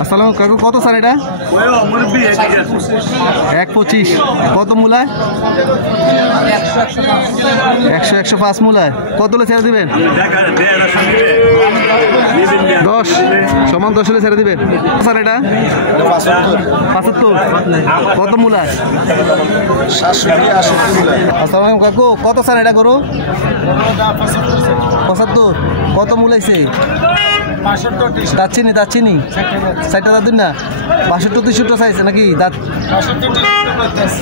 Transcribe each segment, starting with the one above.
আসসালাম কাকু, কত স্যার এটা? 1.25। কত মূলায়? 100-105 মূলায়। কত হলে ছেড়ে দিবেন? 10 সমান 10 হলে ছেড়ে দিবেন স্যার। এটা 75। কত মূলায়? 780। আসসালাম কাকু, কত স্যার এটা করো? 75। কত মূলাইছে? দাচ্ছিনি 60টা দাঁত না? 62-63 চাইছে নাকি দাঁত?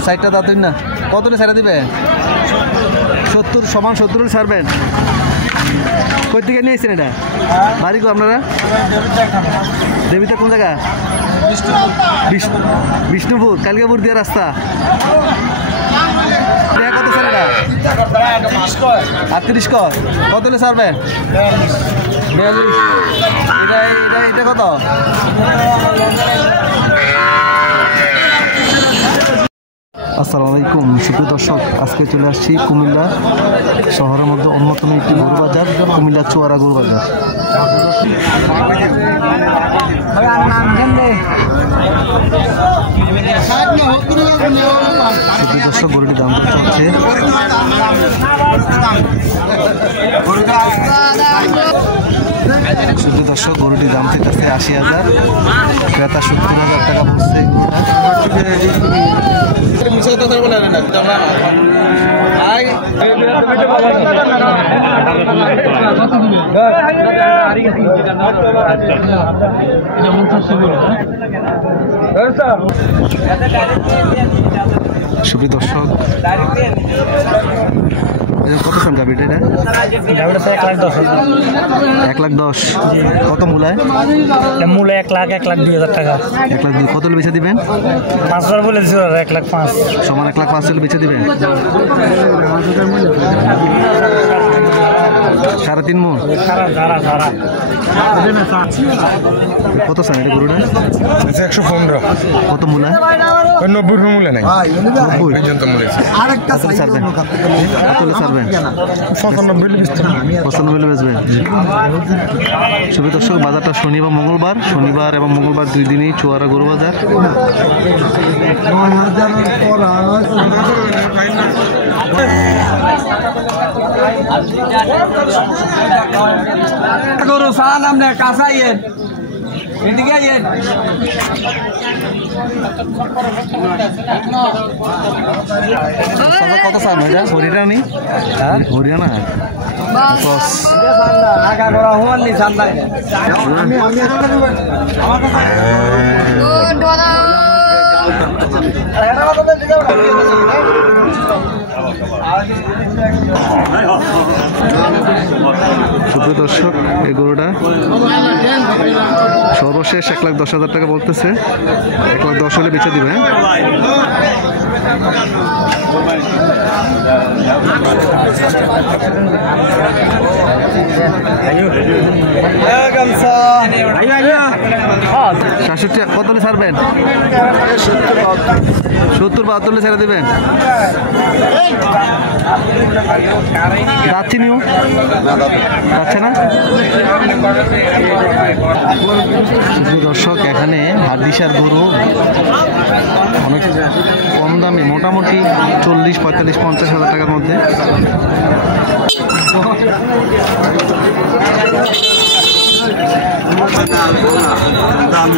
60টা দাঁত না? কত ছেড়ে দিবে? 70 সমান 70 ছাড়বেন। কই থেকে নিয়েছেন এটা? বাড়ি কো আপনারা? দেবিতা কোন জায়গা? বিষ্ণুপুর কালিকাপুর দিয়ে রাস্তা। কত স্যার এটা? 38 কর। কত হলে ছাড়বেন? 42। এটা কত? আসসালামু আলাইকুম সুপ্রিয় দর্শক, আজকে চলে আসছি কুমিল্লা শহরের মধ্যে অন্যতম একটি গরু বাজার, কুমিল্লা চুয়ারা গরু বাজার। সুপ্রিয় দর্শক, গরুটির দাম হচ্ছে গরুটির দাম থেকে 80,000, ক্রেতা 70,000 টাকা পড়ছে। সুপ্রিয় দর্শক, কত সাল গাভি এটা? 1,10,000। কত মূলায়? মূলে 1,02,000 টাকা। 1,02,000। কত বেচে দিবেন? 5,000 বলে দিচ্ছি, 1,05,000 সমান 1,05,000 বেচে দিবেন। 3.5 মণ। কত স্যার এটা গরুটা? 115। কত মূলায়? 90 মূলে নাই। 90 পর্যন্ত মূলে ছাড়বেন। কত ছাড়বেন? 95 বেচবেন। সুপ্রিয় দর্শক, বাজারটা শনিবার এবং মঙ্গলবার 2 দিনই চুয়ারা গরু বাজার। গরু সান আমনে কাঁচাইয়েন এদিকে আইয়েন। কত সাল এটা? হরিয়ানা নি? হরিয়ানা আগা করা হওয়ার নি সামনে সুপ্রিয় দর্শক, এই গরুটা সর্বশেষ 1,10,000 টাকা বলতেছে। 1,10,000 হলে বেচে দিবে। কত হলে ছাড়বেন? 70-72 ছেড়ে দিবেন। যাচ্ছি নিউ যাচ্ছে না। দর্শক, এখানে হাড্ডিসার গরু অনেক কম দামে, মোটামুটি 40-45-50,000 টাকার মধ্যে। দাম